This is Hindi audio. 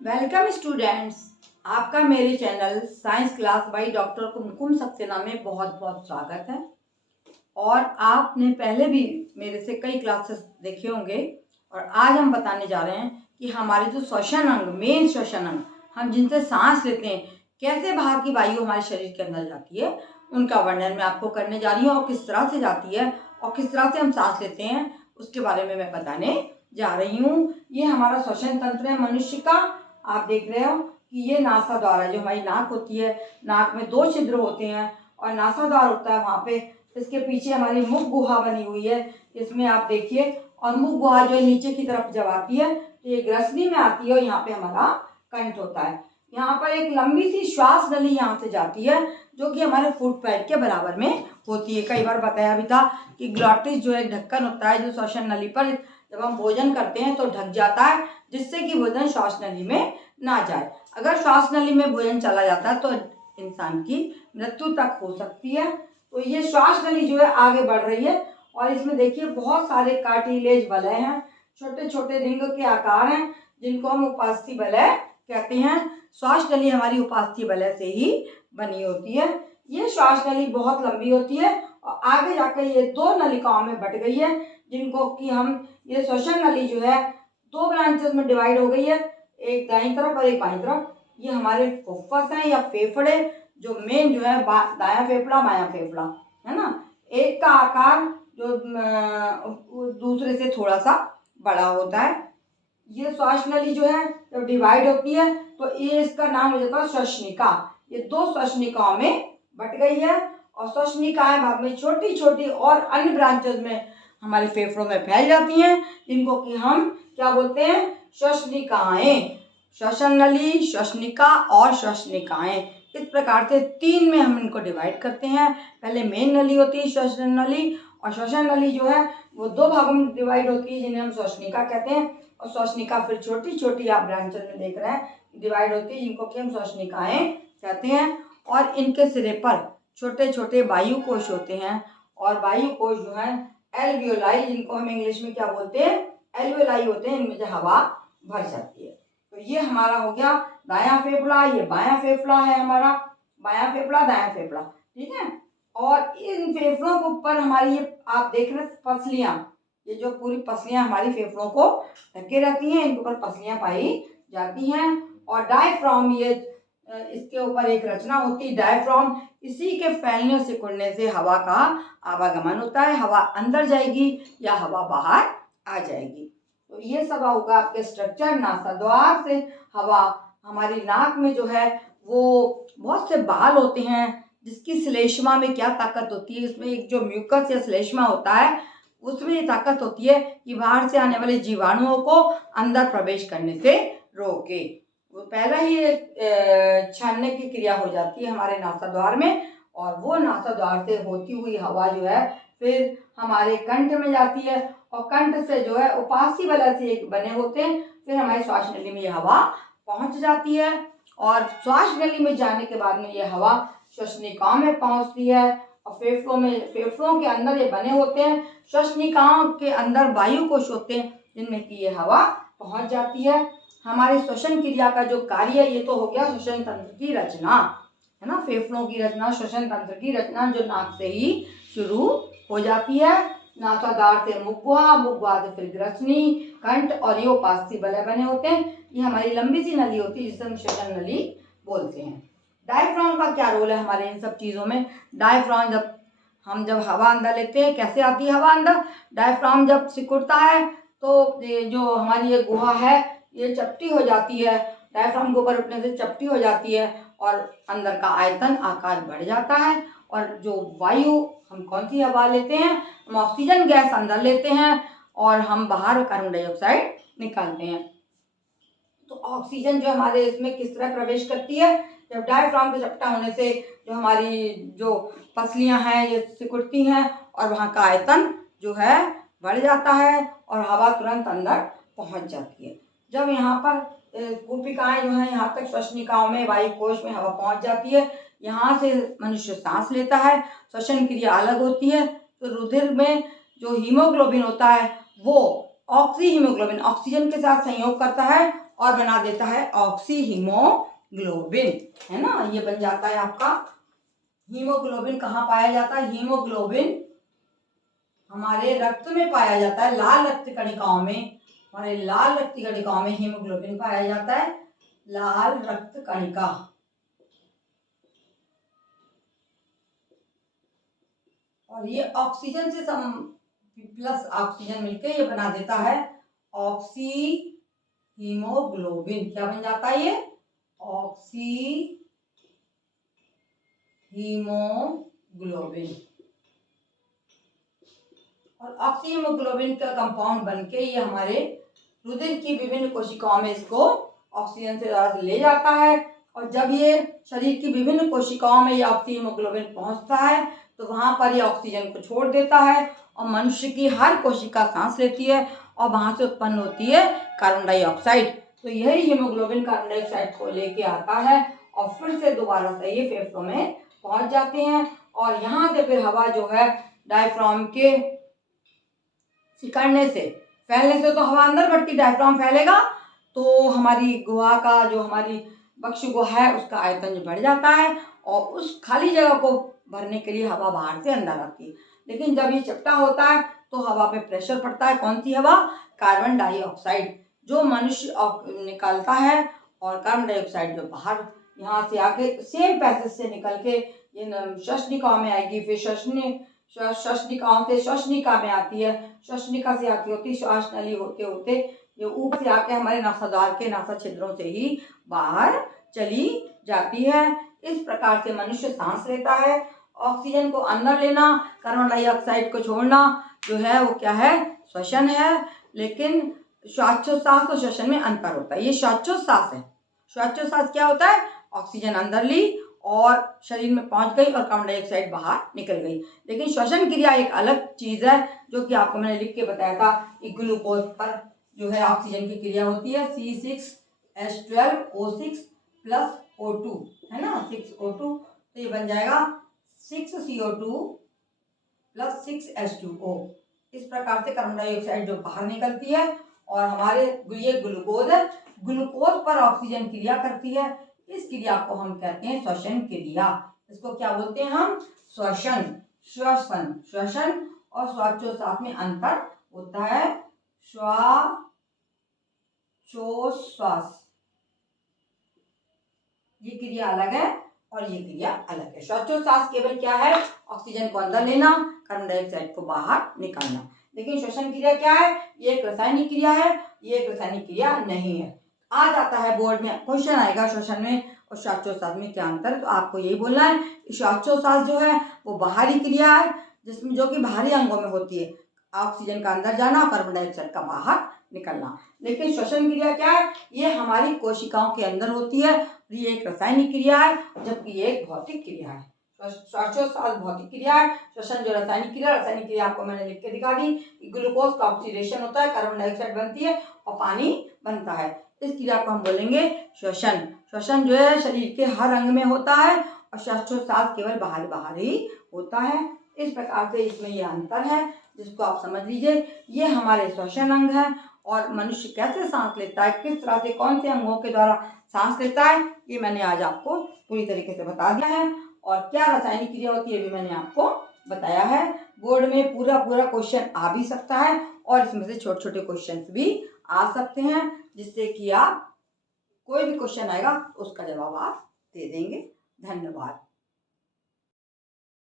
Welcome students. आपका मेरे channel science class by doctor Kumkum Saxena में बहुत बहुत स्वागत है। और आपने पहले भी मेरे से कई क्लासेस देखे होंगे और आज हम बताने जा रहे हैं कि हमारे जो श्वसन अंग, मेन श्वसन अंग, हम जिनसे सांस लेते हैं, कैसे बाहर की वायु हमारे शरीर के अंदर जाती है, उनका वर्णन मैं आपको करने जा रही हूँ। और किस तरह से जाती है और किस तरह से हम सांस लेते हैं उसके बारे में मैं बताने जा रही हूँ। ये हमारा श्वसन तंत्र है मनुष्य का। आप देख रहे हो कि ये नासा द्वार है, जो हमारी नाक होती है, नाक में 2 छिद्र होते हैं और नासा द्वार होता है वहाँ पे। इसके पीछे हमारी मुख गुहा बनी हुई है, इसमें आप देखिए। और मुख गुहा जो है नीचे की तरफ जब आती है तो ये ग्रसनी में आती है और यहाँ पे हमारा कंठ होता है। यहाँ पर एक लंबी सी श्वास नली यहाँ से जाती है जो कि हमारे फुट पैड के बराबर में होती है। कई बार बताया भी था कि ग्लॉटिस जो एक ढक्कन होता है जो श्वसन नली पर जब हम भोजन करते हैं तो ढक जाता है, जिससे कि भोजन श्वास नली में ना जाए। अगर श्वास नली में भोजन चला जाता है तो इंसान की मृत्यु तक हो सकती है। तो ये श्वास नली जो है आगे बढ़ रही है और इसमें देखिए बहुत सारे कार्टिलेज वलय हैं, छोटे छोटे रिंग के आकार हैं, जिनको हम उपास्थि वलय कहते हैं। श्वास नली हमारी उपास्थि वलय से ही बनी होती है। ये श्वास नली बहुत लंबी होती है और आगे जाकर ये 2 नलिकाओं में बट गई है, जिनको कि हम, ये श्वसन नली जो है 2 ब्रांचेस में डिवाइड हो गई है, एक दाईं तरफ और एक बाईं तरफ। ये हमारे फुफ्फुस हैं या फेफड़े, जो मेन जो है दायां फेफड़ा बायां फेफड़ा है ना। एक का आकार जो दूसरे से थोड़ा सा बड़ा होता है। ये श्वास नली जो है जब डिवाइड होती है तो ये इसका नाम हो जाता है श्वसनिका। ये 2 श्वसनिकाओं में बट गई है और श्वसनिकाएं बाद में छोटी छोटी और अन्य ब्रांचेस में हमारे फेफड़ों में फैल जाती हैं, जिनको कि हम क्या बोलते हैं, श्वसनिकाएं। श्वसन नली, श्वसनिका और श्वसनिकाएं, इस प्रकार से 3 में हम इनको डिवाइड करते हैं। पहले मेन नली होती है श्वसन नली, और श्वसन नली जो है वो 2 भागों में डिवाइड होती है, जिन्हें हम श्वसनिका कहते हैं। और श्वसनिका फिर छोटी छोटी, आप ब्रांचेस में देख रहे हैं, डिवाइड होती है, जिनको कि हम श्वसनिकाएं कहते हैं। और इनके सिरे पर छोटे छोटे वायु कोश होते हैं और वायु कोश जो है एल्वियोलाई, जिनको हम इंग्लिश में क्या बोलते हैं, एल्वियोलाई होते हैं, इनमें जो हवा भर जाती है। तो ये हमारा हो गया दायां फेफड़ा, ये बायां फेफड़ा है हमारा, बायां फेफड़ा दायां फेफड़ा, ठीक है। और इन फेफड़ों के ऊपर हमारी ये आप देख रहे हैं पसलियां, ये जो पूरी पसलियां हमारी फेफड़ों को ढके रहती हैं, इनके ऊपर पसलियां पाई जाती हैं। और डायफ्राम, ये इसके ऊपर एक रचना होती है डायफ्राम, इसी के फैलने और सिकुड़ने से हवा का आवागमन होता है। हवा अंदर जाएगी या हवा बाहर आ जाएगी। तो ये सब होगा आपके स्ट्रक्चर। नासा द्वार से हवा, हमारी नाक में जो है वो बहुत से बाल होते हैं, जिसकी श्लेष्मा में क्या ताकत होती है, इसमें एक जो म्यूकस या श्लेष्मा होता है उसमें ये ताकत होती है कि बाहर से आने वाले जीवाणुओं को अंदर प्रवेश करने से रोके। वो पहला ही छानने की क्रिया हो जाती है हमारे नासा द्वार में, और वो नासा द्वार से होती हुई हवा जो है फिर हमारे कंठ में जाती है, और कंठ से जो है उपास्थि वलय से एक बने होते हैं, फिर हमारी श्वास नली में ये हवा पहुंच जाती है। और श्वास नली में जाने के बाद में ये हवा श्वसनिकाओं में पहुंचती है और फेफड़ों में, फेफड़ों के अंदर ये बने होते हैं, श्वसनिकाओं के अंदर वायु कोश होते हैं, जिनमें की ये हवा पहुंच जाती है। हमारे श्वसन क्रिया का जो कार्य है, ये तो हो गया श्वसन तंत्र की रचना, है ना, फेफड़ों की रचना, श्वसन तंत्र की रचना, जो नाक से ही शुरू हो जाती है। नासाद्वार से मुख गुहा से फिर ग्रसनी, कंठ, और ये उपास्थि वलय बने होते हैं। ये हमारी लंबी सी नली होती है जिसे हम श्वसन नली बोलते हैं। डायफ्राम का क्या रोल है हमारे इन सब चीज़ों में। डायफ्राम जब हवा अंदर लेते हैं, कैसे आती है हवा अंदर, डायफ्राम जब सिकुड़ता है तो ये जो हमारी ये गुहा है ये चपटी हो जाती है, डायफ्राम के ऊपर उठने से चपटी हो जाती है और अंदर का आयतन आकार बढ़ जाता है। और जो वायु, हम कौन सी हवा लेते हैं, हम ऑक्सीजन गैस अंदर लेते हैं और हम बाहर कार्बन डाइऑक्साइड निकालते हैं। तो ऑक्सीजन जो हमारे इसमें किस तरह प्रवेश करती है, जब डायफ्राम के चपटा होने से जो हमारी जो पसलियां हैं ये सिकुड़ती हैं और वहाँ का आयतन जो है बढ़ जाता है और हवा तुरंत अंदर पहुँच जाती है। जब यहाँ पर कूपिकाएं जो है यहाँ तक श्वसनिकाओं में, वायु कोश में हवा पहुँच जाती है, यहाँ से मनुष्य सांस लेता है, श्वसन क्रिया अलग होती है। तो रुधिर में जो हीमोग्लोबिन होता है वो ऑक्सी हीमोग्लोबिन ऑक्सीजन के साथ संयोग करता है और बना देता है ऑक्सी हीमोग्लोबिन, है ना। ये बन जाता है आपका हीमोग्लोबिन। कहाँ पाया जाता है? हीमोग्लोबिन हमारे रक्त में पाया जाता है, लाल रक्त कणिकाओं में। हमारे लाल रक्त कणिकाओं में हीमोग्लोबिन पाया जाता है, लाल रक्त कणिका। और ये ऑक्सीजन से प्लस ऑक्सीजन मिलके ये बना देता है ऑक्सी हीमोग्लोबिन। क्या बन जाता है ये? Oxy haemoglobin. और ऑक्सी हीमोग्लोबिन का कंपाउंड बनके ये हमारे रुधिर की विभिन्न कोशिकाओं में इसको ऑक्सीजन से ले जाता है। और जब ये शरीर की विभिन्न कोशिकाओं में ये ऑक्सी हीमोग्लोबिन पहुंचता है तो वहां पर ये ऑक्सीजन को छोड़ देता है और मनुष्य की हर कोशिका सांस लेती है और वहां से उत्पन्न होती है कार्बन डाइऑक्साइड। तो यही हीमोग्लोबिन कार्बन डाइऑक्साइड को लेके आता है और फिर से दोबारा से ये फेफड़ों में पहुंच जाते हैं। और यहाँ से फिर हवा जो है डायफ्राम के सिकुड़ने से, फैलने से तो हवा अंदर बढ़ती, डायफ्राम फैलेगा तो हमारी गुहा का जो हमारी बक्ष गुहा है उसका आयतन जो बढ़ जाता है और उस खाली जगह को भरने के लिए हवा बाहर से अंदर आती है। लेकिन जब ये चपटा होता है तो हवा पे प्रेशर पड़ता है। कौन सी हवा? कार्बन डाइऑक्साइड जो मनुष्य निकालता है। और कार्बन डाइऑक्साइड जो बाहर यहाँ से आके सेम पैसेज से निकल के ये श्वसनिकाओं में आएगी, फिर श्वसनिकाओं से श्वसनिका में आती है, श्वसनिका से आती होती श्वास नली होते होते ये ऊपर से आके हमारे नासाद्वार के नासा छिद्रों से ही बाहर चली जाती है। इस प्रकार से मनुष्य सांस लेता है। ऑक्सीजन को अंदर लेना, कार्बन डाइऑक्साइड को छोड़ना जो है वो क्या है? श्वसन है। लेकिन श्वासोच्छ्वास और श्वसन में अंतर होता है। ये श्वासोच्छ्वास है। श्वासोच्छ्वास क्या होता है? ऑक्सीजन अंदर ली और शरीर में पहुंच गई और कार्बन डाइऑक्साइड बाहर निकल गई। लेकिन श्वसन क्रिया एक अलग चीज है जो कि आपको मैंने लिख के बताया था कि ग्लूकोज पर जो है ऑक्सीजन की क्रिया होती है C6H12O6 प्लस O2, है ना, 6O2। तो ये बन जाएगा 6CO2 प्लस 6H2O। इस प्रकार से कार्बन डाइऑक्साइड जो बाहर निकलती है और हमारे ये ग्लूकोज है, ग्लूकोज पर ऑक्सीजन क्रिया करती है। इस क्रिया को हम कहते हैं श्वसन क्रिया। इसको क्या बोलते हैं हम? श्वसन। श्वसन श्वसन और श्वासोच्छ्वास में अंतर होता है। श्वासोच्छ्वास ये क्रिया अलग है और ये क्रिया अलग है। श्वासोच्छ्वास केवल क्या है? ऑक्सीजन को अंदर लेना, कार्बन डाइऑक्साइड को बाहर निकालना। लेकिन श्वसन क्रिया क्या है? ये एक रासायनिक क्रिया है, ये एक रासायनिक क्रिया नहीं है। आ जाता है बोर्ड में क्वेश्चन आएगा श्वसन में और श्वासोच्छ्वास में क्या अंतर है, तो आपको यही बोलना है कि श्वासोच्छ्वास जो है वो बाहरी क्रिया है जिसमें जो कि बाहरी अंगों में होती है, ऑक्सीजन का अंदर जाना और कार्बन डाइऑक्साइड का बाहर निकलना। लेकिन श्वसन क्रिया क्या है? ये हमारी कोशिकाओं के अंदर होती है। ये एक रासायनिक क्रिया है जबकि ये एक भौतिक क्रिया है। श्वासोच्छ्वास भौतिक क्रिया है, श्वसन जो रासायनिक क्रिया। रासायनिक क्रिया आपको मैंने लिख के दिखा दी कि ग्लूकोज का ऑक्सीडेशन होता है, कार्बन डाइऑक्साइड बनती है और पानी बनता है। इस क्रिया को हम बोलेंगे श्वसन। श्वसन जो है शरीर के हर अंग में होता है और श्वासोच्छ्वास केवल बाहर ही होता है। इस प्रकार से इसमें ये अंतर है जिसको आप समझ लीजिए। ये हमारे श्वसन अंग है और मनुष्य कैसे सांस लेता है, किस तरह से कौन से अंगों के द्वारा सांस लेता है, ये मैंने आज आपको पूरी तरीके से बता दिया है। और क्या रासायनिक क्रिया होती है ये भी मैंने आपको बताया है। बोर्ड में पूरा क्वेश्चन आ भी सकता है और इसमें से छोटे छोटे क्वेश्चन भी आ सकते हैं जिससे कि आप कोई भी क्वेश्चन आएगा उसका जवाब आप दे देंगे। धन्यवाद।